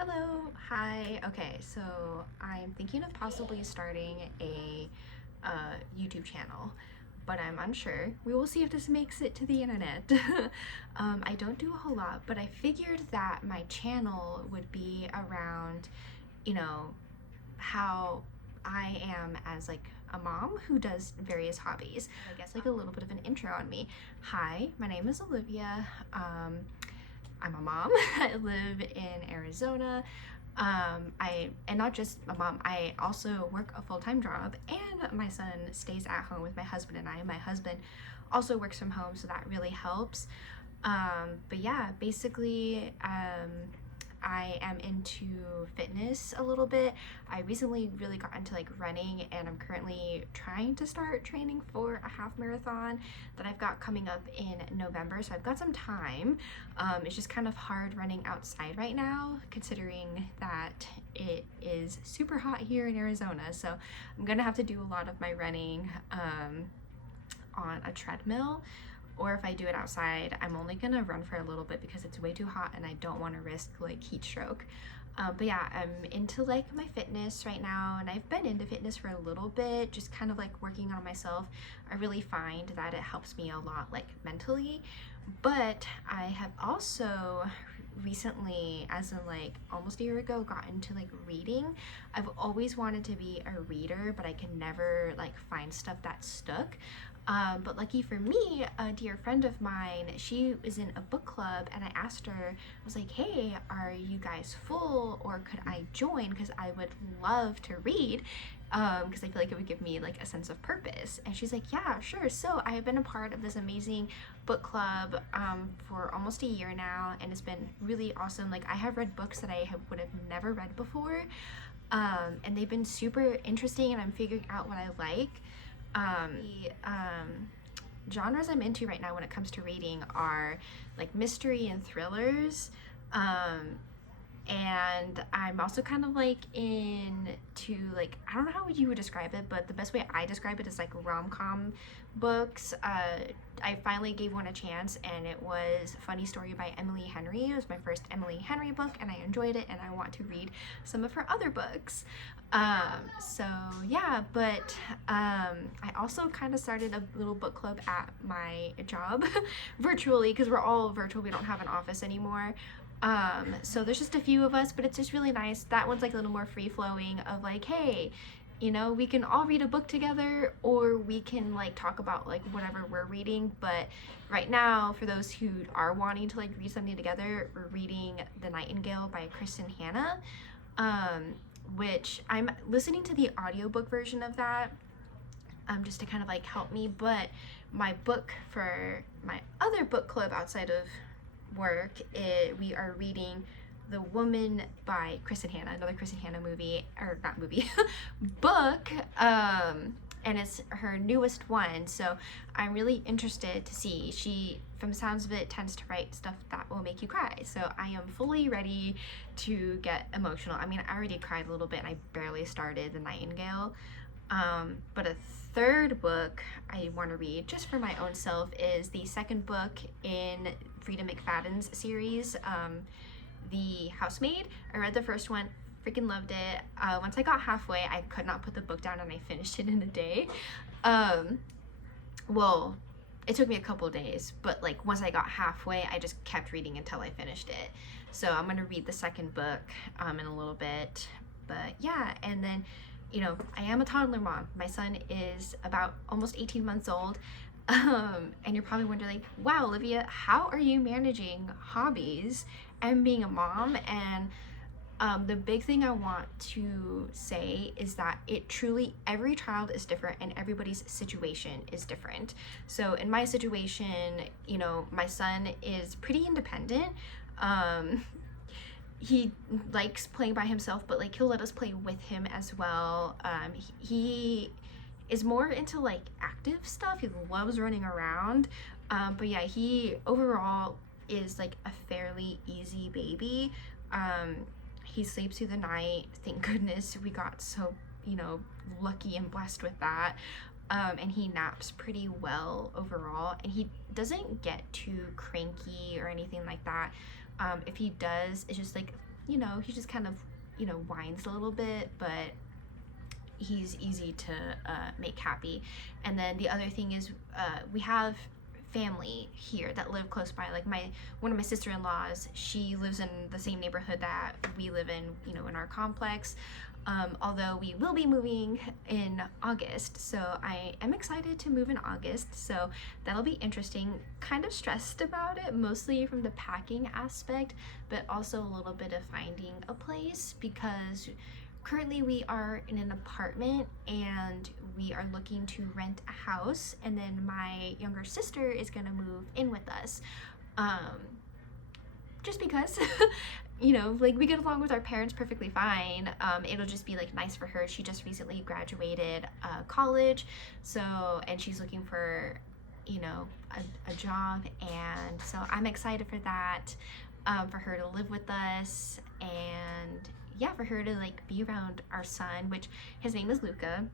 Hello, hi. Okay, so I'm thinking of possibly starting a YouTube channel, but I'm unsure. We will see if this makes it to the internet. I don't do a whole lot, but I figured that my channel would be around, you know, how I am as like a mom who does various hobbies. I guess like a little bit of an intro on me. Hi, my name is Olivia. I'm a mom. I live in Arizona. And not just a mom, I also work a full-time job, and my son stays at home with my husband and I. My husband also works from home, so that really helps. But yeah, basically, I am into fitness a little bit. I recently really got into like running, and I'm currently trying to start training for a half marathon that I've got coming up in November. So I've got some time. It's just kind of hard running outside right now, considering that it is super hot here in Arizona. So I'm gonna have to do a lot of my running on a treadmill, or if I do it outside, I'm only gonna run for a little bit because it's way too hot and I don't want to risk like heat stroke. But yeah, I'm into like my fitness right now, and I've been into fitness for a little bit, just kind of like working on myself. I really find that it helps me a lot like mentally, but I have also recently, as in like almost a year ago, got into like reading. I've always wanted to be a reader, but I could never like find stuff that stuck. But lucky for me, a dear friend of mine, she was in a book club, and I asked her, I was like, hey, are you guys full, or could I join? Because I would love to read, because I feel like it would give me like a sense of purpose. And she's like, yeah, sure. So I have been a part of this amazing book club for almost a year now, and it's been really awesome. Like, I have read books that would have never read before, and they've been super interesting, and I'm figuring out what I like. The genres I'm into right now when it comes to reading are like mystery and thrillers. Um, and I'm also kind of like into like, I don't know how you would describe it, but the best way I describe it is like rom-com books. I finally gave one a chance, and it was Funny Story by Emily Henry. It was my first Emily Henry book, and I enjoyed it, and I want to read some of her other books. So yeah, but I also kind of started a little book club at my job virtually, because we're all virtual. We don't have an office anymore. So there's just a few of us, but it's just really nice. That one's like a little more free flowing of like, hey, we can all read a book together, or we can like talk about like whatever we're reading. But right now, for those who are wanting to like read something together, we're reading The Nightingale by Kristen Hanna, um, which I'm listening to the audiobook version of that, just to kind of like help me. But my book for my other book club outside of work, we are reading The Woman by Kristen Hanna, another Kristen Hanna movie, or not movie, book, and it's her newest one. So I'm really interested to see. She, from the sounds of it, tends to write stuff that will make you cry. So I am fully ready to get emotional. I mean, I already cried a little bit, and I barely started The Nightingale. But a third book I want to read just for my own self is the second book in Frida McFadden's series, The Housemaid. I read the first one, freaking loved it. Once I got halfway, I could not put the book down, and I finished it in a day. Well, it took me a couple days, but like once I got halfway, I just kept reading until I finished it. So I'm gonna read the second book in a little bit. But yeah, and then I am a toddler mom. My son is about almost 18 months old. And you're probably wondering, wow, Olivia, how are you managing hobbies and being a mom? And the big thing I want to say is that every child is different, and everybody's situation is different. So in my situation, my son is pretty independent. Um, he likes playing by himself, but like he'll let us play with him as well. He is more into like active stuff. He loves running around. But yeah, he overall is like a fairly easy baby. He sleeps through the night. Thank goodness we got so, lucky and blessed with that. And he naps pretty well overall, and he doesn't get too cranky or anything like that. If he does, it's just like you know, he just kind of, you know, whines a little bit, but he's easy to make happy. And then the other thing is we have family here that live close by. Like one of my sister-in-laws, she lives in the same neighborhood that we live in, you know, in our complex. Although we will be moving in August, so I am excited to move in August, so that'll be interesting. Kind of stressed about it, mostly from the packing aspect, but also a little bit of finding a place, because currently we are in an apartment and we are looking to rent a house, and then my younger sister is gonna move in with us. Just because you know, like, we get along with our parents perfectly fine. It'll just be like nice for her. She just recently graduated college, so, and she's looking for, you know, a job, and so I'm excited for that, for her to live with us, and yeah, for her to like be around our son, which his name is Luca.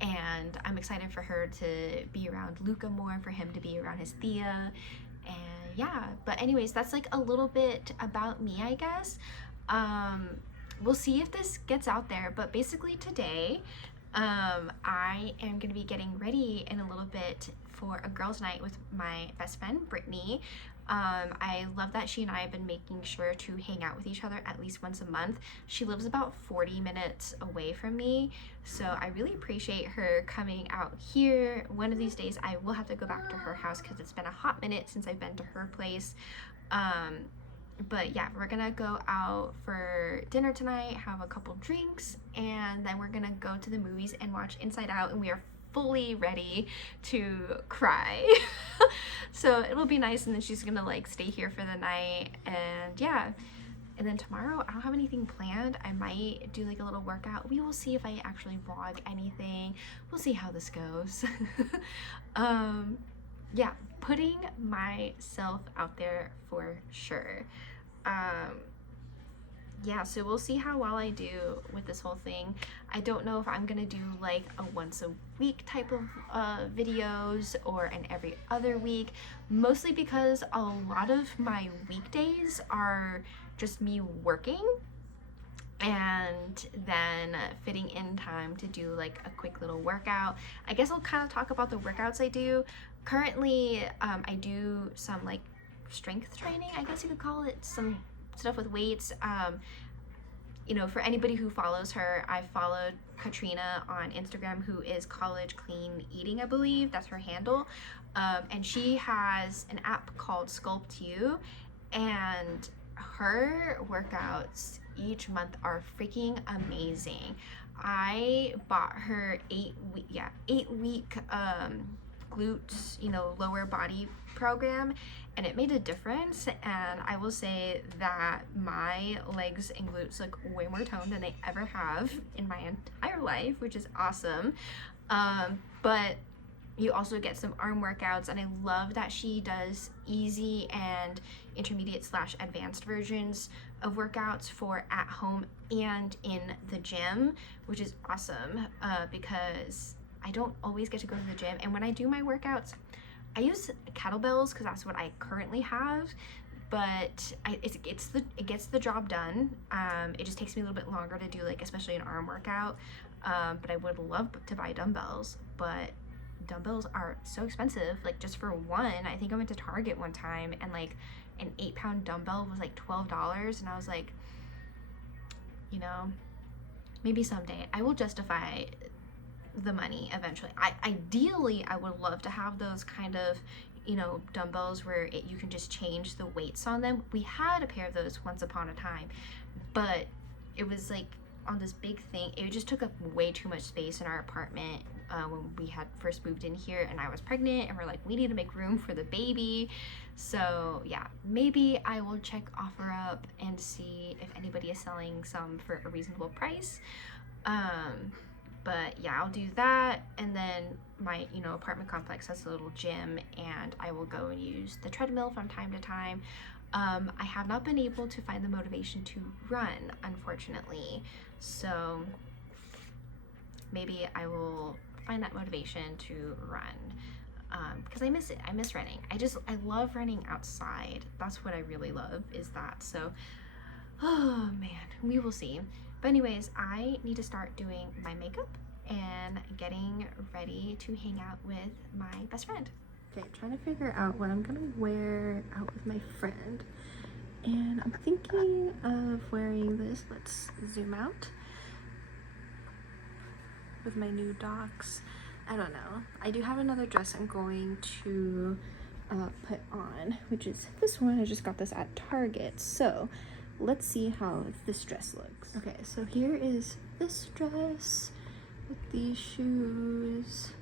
And I'm excited for her to be around Luca more, for him to be around his Thea, and yeah. But anyways, that's like a little bit about me, I guess. We'll see if this gets out there, but basically today, I am gonna be getting ready in a little bit for a girls' night with my best friend, Brittany. I love that she and I have been making sure to hang out with each other at least once a month. She lives about 40 minutes away from me, so I really appreciate her coming out here. One of these days I will have to go back to her house because it's been a hot minute since I've been to her place. But yeah, we're gonna go out for dinner tonight, have a couple drinks, and then we're gonna go to the movies and watch Inside Out, and we are fully ready to cry. So it'll be nice, and then she's gonna like stay here for the night, and yeah. And then tomorrow I don't have anything planned. I might do like a little workout. We will see if I actually vlog anything. We'll see how this goes. Yeah, putting myself out there for sure. Yeah, so we'll see how well I do with this whole thing. I don't know if I'm gonna do like a once a week type of videos or an every other week, mostly because a lot of my weekdays are just me working and then fitting in time to do like a quick little workout. I guess I'll kind of talk about the workouts I do. Currently, I do some like strength training, I guess you could call it, some stuff with weights. You know, for anybody who follows her, I followed Katrina on Instagram, who is College Clean Eating, I believe that's her handle, and she has an app called Sculpt You, and her workouts each month are freaking amazing. I bought her 8-week glutes, you know, lower body program, and it made a difference. And I will say that my legs and glutes look way more toned than they ever have in my entire life, which is awesome. But you also get some arm workouts, and I love that she does easy and intermediate / advanced versions of workouts for at home and in the gym, which is awesome, because I don't always get to go to the gym, and when I do my workouts, I use kettlebells because that's what I currently have, but it gets the job done. It just takes me a little bit longer to do, like, especially an arm workout, but I would love to buy dumbbells, but dumbbells are so expensive. Like, just for one, I think I went to Target one time, and like an 8-pound dumbbell was like $12, and I was like, you know, maybe someday I will justify the money eventually. Ideally, I would love to have those kind of, you know, dumbbells where you can just change the weights on them. We had a pair of those once upon a time, but it was like on this big thing. It just took up way too much space in our apartment when we had first moved in here, and I was pregnant, and we're like, we need to make room for the baby. So yeah, maybe I will check OfferUp and see if anybody is selling some for a reasonable price. But yeah, I'll do that, and then my, you know, apartment complex has a little gym, and I will go and use the treadmill from time to time. I have not been able to find the motivation to run, unfortunately, so maybe I will find that motivation to run. because I miss it. I miss running. I love running outside. That's what I really love, is that. So, oh man, we will see. But anyways, I need to start doing my makeup and getting ready to hang out with my best friend. Okay, trying to figure out what I'm gonna wear out with my friend. And I'm thinking of wearing this. Let's zoom out. With my new docs. I don't know. I do have another dress I'm going to put on, which is this one. I just got this at Target. So let's see how this dress looks. Okay, so here is this dress with these shoes.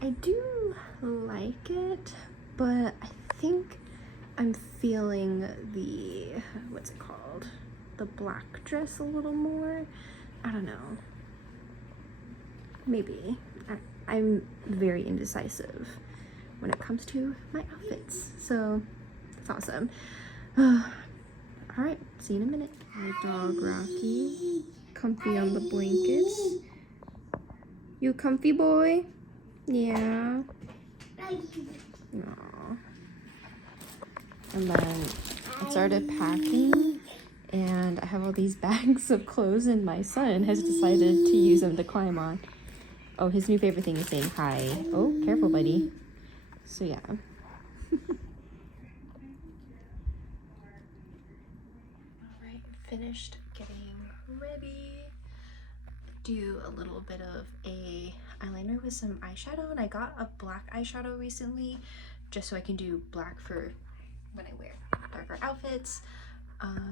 I do like it, but I think I'm feeling the, what's it called? The black dress a little more. I don't know. Maybe. I'm very indecisive when it comes to my outfits. So that's awesome. All right, see you in a minute. My dog Rocky, comfy on the blankets. You comfy, boy? Yeah. Aww. And then I started packing, and I have all these bags of clothes, and my son has decided to use them to climb on. Oh, his new favorite thing is saying hi. Oh, careful, buddy. So yeah. Alright, finished getting ready. Do a little bit of a eyeliner with some eyeshadow, and I got a black eyeshadow recently just so I can do black for when I wear darker outfits.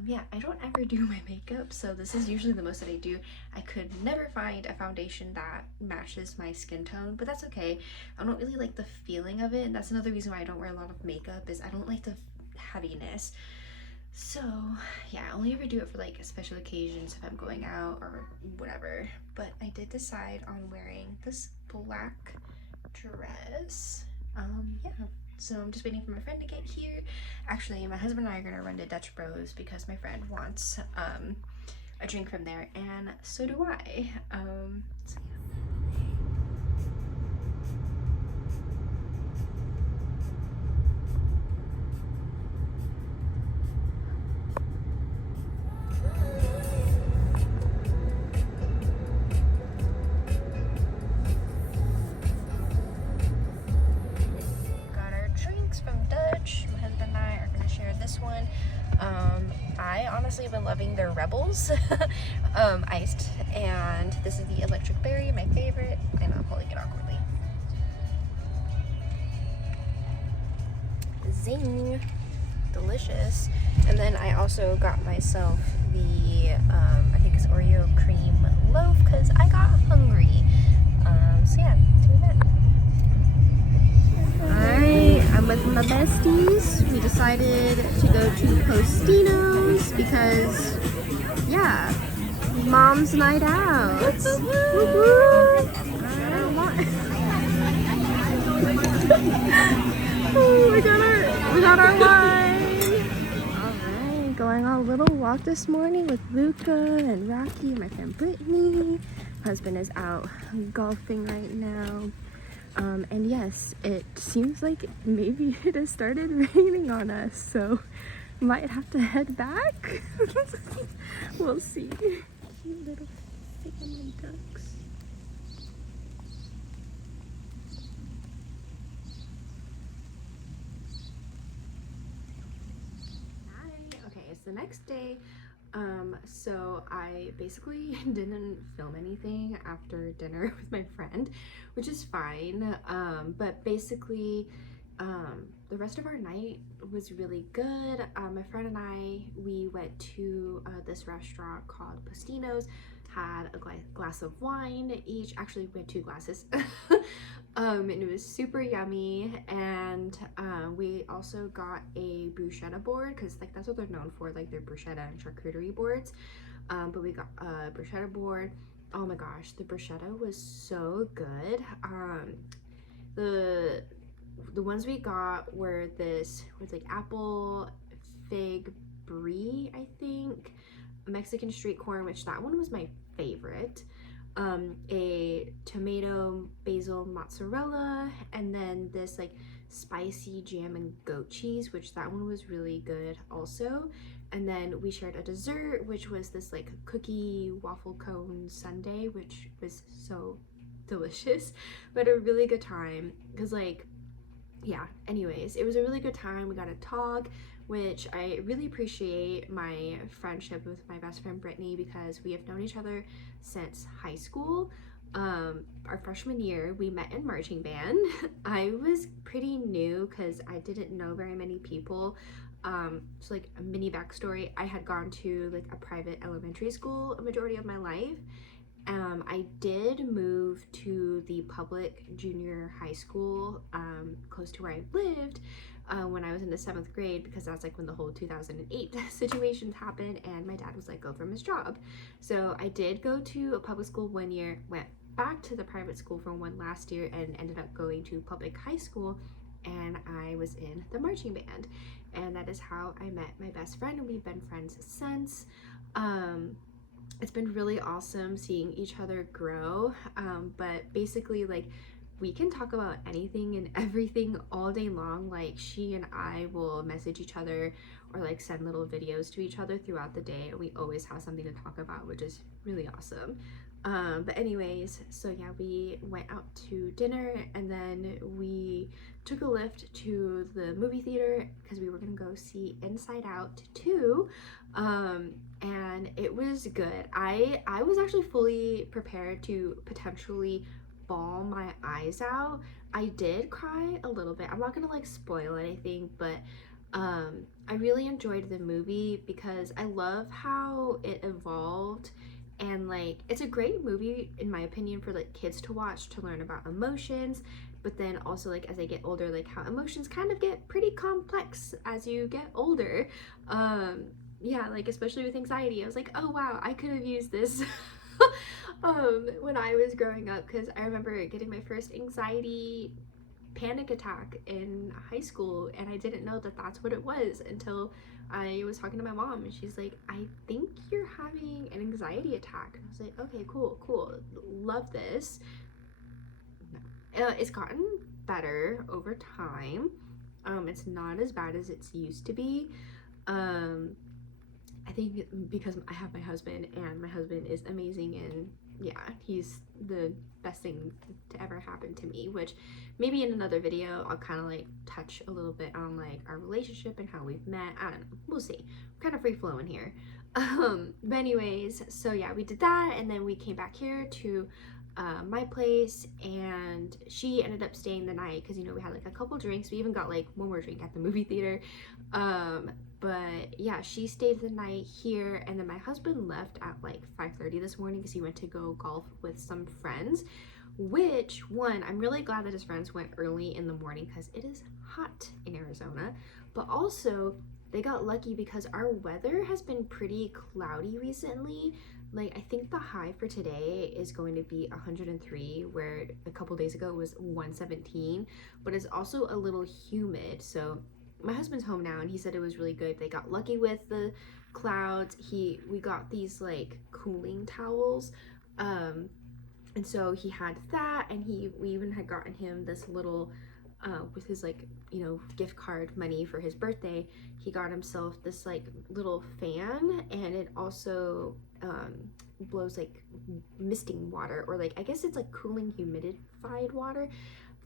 Yeah, I don't ever do my makeup, so this is usually the most that I do. I could never find a foundation that matches my skin tone, but that's okay. I don't really like the feeling of it, and that's another reason why I don't wear a lot of makeup, is I don't like the heaviness. So yeah, I only ever do it for like special occasions, if I'm going out or whatever. But I did decide on wearing this black dress. Yeah. So I'm just waiting for my friend to get here. Actually, my husband and I are gonna run to Dutch Bros because my friend wants a drink from there, and so do I. So yeah. I honestly have been loving their Rebels iced, and this is the electric berry, my favorite, and I'm holding it awkwardly. Zing! Delicious. And then I also got myself the, I think it's Oreo cream loaf because I got hungry. So yeah, doing that. Alright, I'm with my besties. We decided to go to Postino's because, yeah, mom's night out. Oh, we got our wine. Alright, going on a little walk this morning with Luca and Rocky and my friend Brittany. Husband is out golfing right now. And yes, it seems like maybe it has started raining on us, so might have to head back. We'll see. Cute little family ducks. Hi. Okay, it's the next day. So I basically didn't film anything after dinner with my friend, which is fine. But basically, the rest of our night was really good. My friend and I, we went to this restaurant called Postino's, had a glass of wine each. Actually, we had 2 glasses. And it was super yummy, and we also got a bruschetta board because like that's what they're known for, like their bruschetta and charcuterie boards. But we got a bruschetta board. Oh my gosh, the bruschetta was so good. The ones we got were this was like apple fig brie, I think, Mexican street corn, which that one was my favorite. a tomato basil mozzarella, and then this like spicy jam and goat cheese, which that one was really good also. And then we shared a dessert, which was this like cookie waffle cone sundae, which was so delicious. But a really good time because like, yeah, anyways, it was a really good time. We got to talk, which I really appreciate my friendship with my best friend Brittany, because we have known each other since high school. Our freshman year, we met in marching band. I was pretty new because I didn't know very many people. So like a mini backstory, I had gone to like a private elementary school a majority of my life. I did move to the public junior high school close to where I lived when I was in the 7th grade, because that's like when the whole 2008 situations happened and my dad was let go from his job. So I did go to a public school one year, went back to the private school for one last year, and ended up going to public high school, and I was in the marching band. And that is how I met my best friend, and we've been friends since. It's been really awesome seeing each other grow, but basically like we can talk about anything and everything all day long. Like she and I will message each other or like send little videos to each other throughout the day. We always have something to talk about, which is really awesome. But anyways, so yeah, we went out to dinner, and then we took a lift to the movie theater because we were gonna go see Inside Out 2. And it was good. I was actually fully prepared to potentially bawl my eyes out. I did cry a little bit. I'm not gonna like spoil anything, but I really enjoyed the movie because I love how it evolved, and like it's a great movie in my opinion for like kids to watch to learn about emotions, but then also like as they get older, like how emotions kind of get pretty complex as you get older. Yeah, like especially with anxiety, I was like, oh wow, I could have used this when I was growing up, because I remember getting my first anxiety panic attack in high school, and I didn't know that that's what it was until I was talking to my mom, and she's like, I think you're having an anxiety attack. And I was like, okay, cool, love this. It's gotten better over time. It's not as bad as it's used to be. I think because I have my husband, and my husband is amazing, and yeah, he's the best thing to ever happen to me, which maybe in another video I'll kind of like touch a little bit on like our relationship and how we've met. I don't know, we'll see. I'm kind of free flowing here. But anyways, so yeah, we did that, and then we came back here to my place, and she ended up staying the night because, you know, we had like a couple drinks. We even got like one more drink at the movie theater. But yeah, she stayed the night here, and then my husband left at like 5:30 this morning because he went to go golf with some friends. Which one, I'm really glad that his friends went early in the morning because it is hot in Arizona. But also they got lucky because our weather has been pretty cloudy recently. Like I think the high for today is going to be 103, where a couple days ago it was 117, but it's also a little humid. So my husband's home now, and he said it was really good. They got lucky with the clouds. We got these like cooling towels, and so he had that, and we even had gotten him this little with his like, you know, gift card money for his birthday. He got himself this like little fan, and it also blows like misting water, or like I guess it's like cooling humidified water.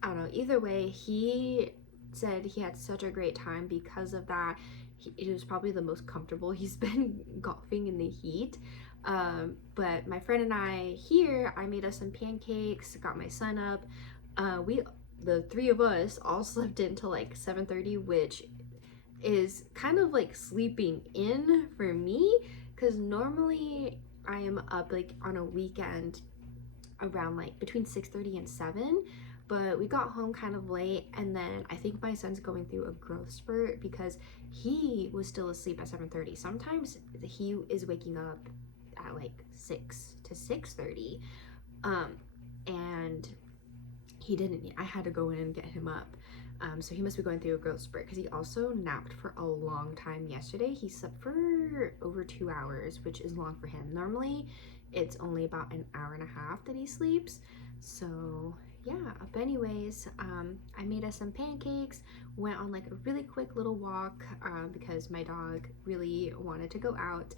I don't know, either way, he said he had such a great time because of that. It was probably the most comfortable he's been golfing in the heat. But my friend and I here, I made us some pancakes, got my son up. The three of us all slept in till like 7:30, which is kind of like sleeping in for me, because normally I am up like on a weekend around like between 6:30 and 7. But we got home kind of late, and then I think my son's going through a growth spurt because he was still asleep at 7:30. Sometimes he is waking up at like 6 to 6:30, and he didn't. I had to go in and get him up. So he must be going through a growth spurt because he also napped for a long time yesterday. He slept for over 2 hours, which is long for him. Normally it's only about an hour and a half that he sleeps. So yeah, but anyways, I made us some pancakes, went on like a really quick little walk because my dog really wanted to go out.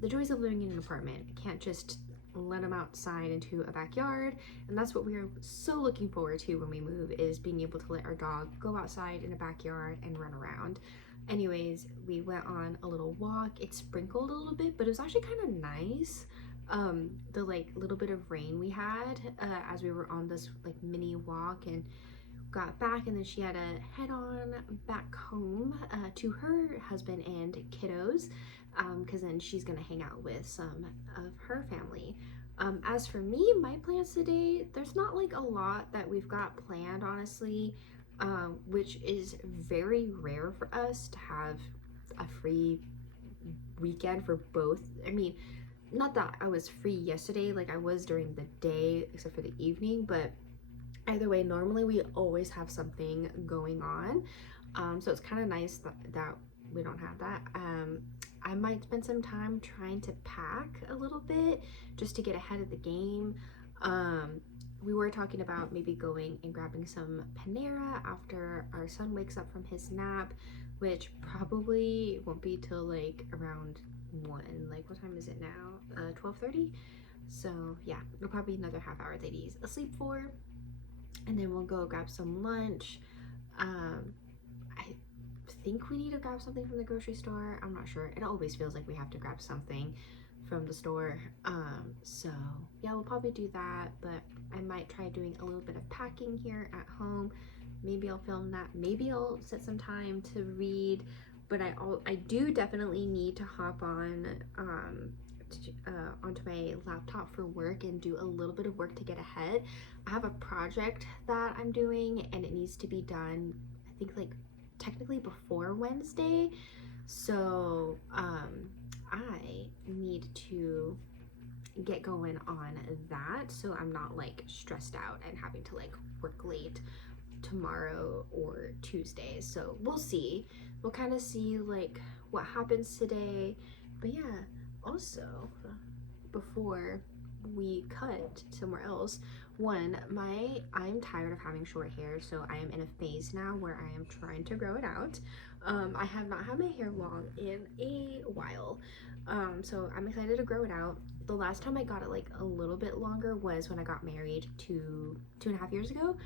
The joys of living in an apartment, I can't just let him outside into a backyard, and that's what we are so looking forward to when we move, is being able to let our dog go outside in a backyard and run around. Anyways, we went on a little walk. It sprinkled a little bit, but it was actually kind of nice. The like little bit of rain we had as we were on this like mini walk, and got back, and then she had to head on back home to her husband and kiddos, because then she's gonna hang out with some of her family. As for me, my plans today, there's not like a lot that we've got planned, honestly, which is very rare for us to have a free weekend for both. I mean, not that I was free yesterday like I was during the day except for the evening, but either way, normally we always have something going on. So it's kind of nice that we don't have that. I might spend some time trying to pack a little bit just to get ahead of the game. We were talking about maybe going and grabbing some Panera after our son wakes up from his nap, which probably won't be till like around 1. Like, what time is it now? 12:30. So yeah, it'll probably be another half hour that he's asleep for, and then we'll go grab some lunch. I think we need to grab something from the grocery store. I'm not sure. It always feels like we have to grab something from the store. So yeah, we'll probably do that, but I might try doing a little bit of packing here at home. Maybe I'll film that. Maybe I'll set some time to read, but I do definitely need to hop on onto my laptop for work and do a little bit of work to get ahead. I have a project that I'm doing, and it needs to be done, I think, like technically before Wednesday. So I need to get going on that so I'm not like stressed out and having to like work late tomorrow or Tuesday. So we'll see. We'll kind of see like what happens today. But yeah, also before we cut somewhere else, I'm tired of having short hair, so I am in a phase now where I am trying to grow it out. I have not had my hair long in a while, so I'm excited to grow it out. The last time I got it like a little bit longer was when I got married 2.5 years ago.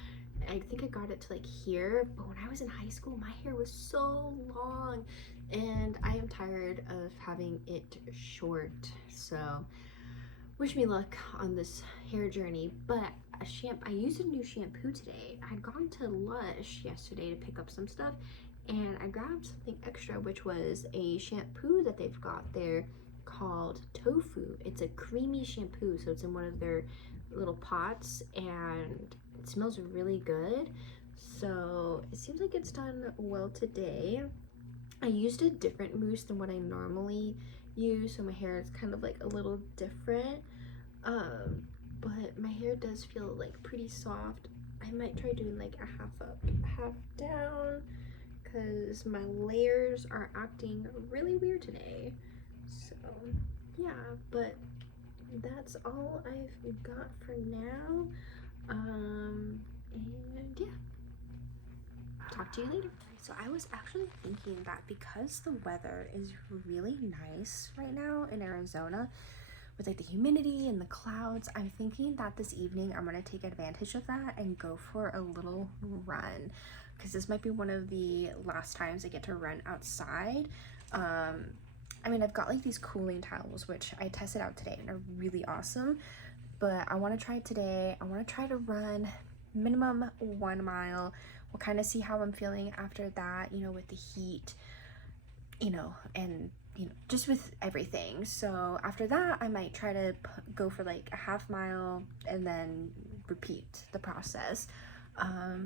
I think I got it to like here, but when I was in high school, my hair was so long, and I am tired of having it short. So wish me luck on this hair journey. But I used a new shampoo today. I had gone to Lush yesterday to pick up some stuff, and I grabbed something extra, which was a shampoo that they've got there called Tofu. It's a creamy shampoo, so it's in one of their little pots, and it smells really good. So it seems like it's done well today. I used a different mousse than what I normally use, so my hair is kind of like a little different, but my hair does feel like pretty soft. I might try doing like a half up, half down, because my layers are acting really weird today. So yeah, but that's all I've got for now. And yeah, talk to you later. So I was actually thinking that because the weather is really nice right now in Arizona, with like the humidity and the clouds, I'm thinking that this evening I'm gonna take advantage of that and go for a little run, because this might be one of the last times I get to run outside. I mean, I've got like these cooling towels, which I tested out today and are really awesome, but I want to try it today. I want to try to run minimum 1 mile. We'll kind of see how I'm feeling after that, you know, with the heat, you know, and you know, just with everything. So after that, I might try to go for like a half mile and then repeat the process.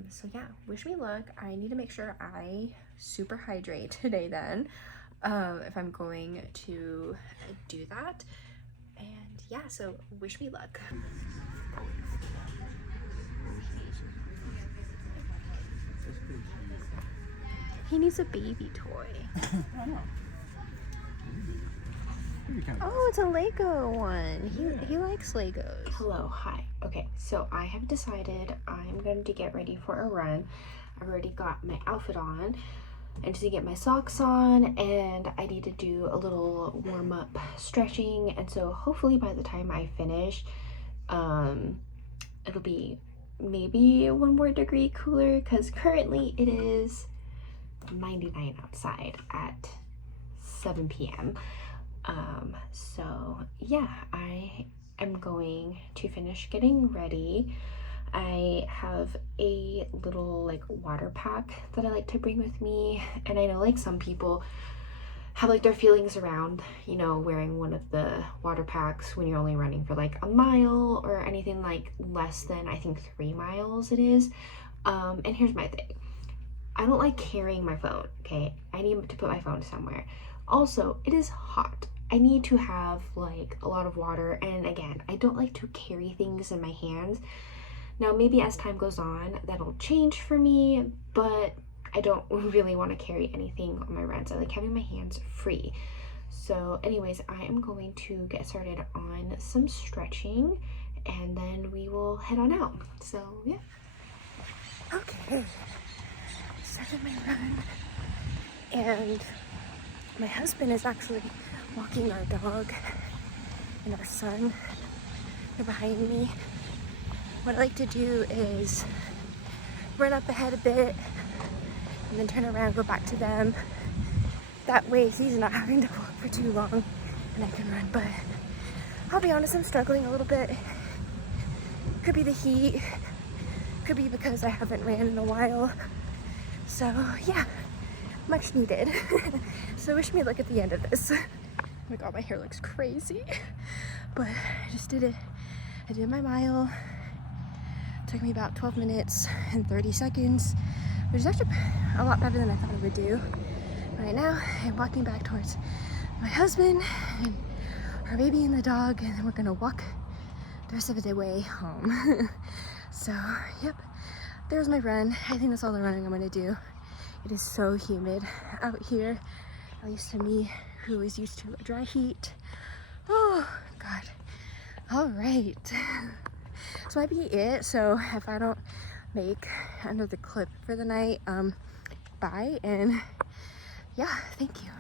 So yeah, wish me luck. I need to make sure I super hydrate today then, if I'm going to do that. And yeah, so wish me luck. He needs a baby toy. I know. Oh, it's a Lego one. He likes Legos. Hello, hi. Okay, so I have decided I'm going to get ready for a run. I've already got my outfit on. I need to get my socks on, and I need to do a little warm-up stretching, and so hopefully by the time I finish, it'll be maybe 1 more degree cooler, because currently it is 99 outside at 7 p.m. So yeah, I am going to finish getting ready. I have a little like water pack that I like to bring with me, and I know like some people have like their feelings around, you know, wearing one of the water packs when you're only running for like a mile or anything like less than, I think, 3 miles it is. And here's my thing. I don't like carrying my phone, okay? I need to put my phone somewhere. Also, it is hot. I need to have like a lot of water, and again, I don't like to carry things in my hands. Now, maybe as time goes on, that'll change for me, but I don't really want to carry anything on my runs. I like having my hands free. So anyways, I am going to get started on some stretching, and then we will head on out. So yeah. Okay, started my run, and my husband is actually walking our dog and our son. They're behind me. What I like to do is run up ahead a bit and then turn around, go back to them. That way he's not having to walk for too long and I can run. But I'll be honest, I'm struggling a little bit. Could be the heat, could be because I haven't ran in a while. So yeah, much needed. So wish me luck at the end of this. Oh my god, my hair looks crazy. But I just did it. I did my mile. Took me about 12 minutes and 30 seconds, which is actually a lot better than I thought it would do. Right now, I'm walking back towards my husband and our baby and the dog, and then we're gonna walk the rest of the way home. So, yep, there's my run. I think that's all the running I'm gonna do. It is so humid out here, at least to me, who is used to a dry heat. Oh, God. All right. This might be it. So if I don't make another clip for the night, bye, and yeah, thank you.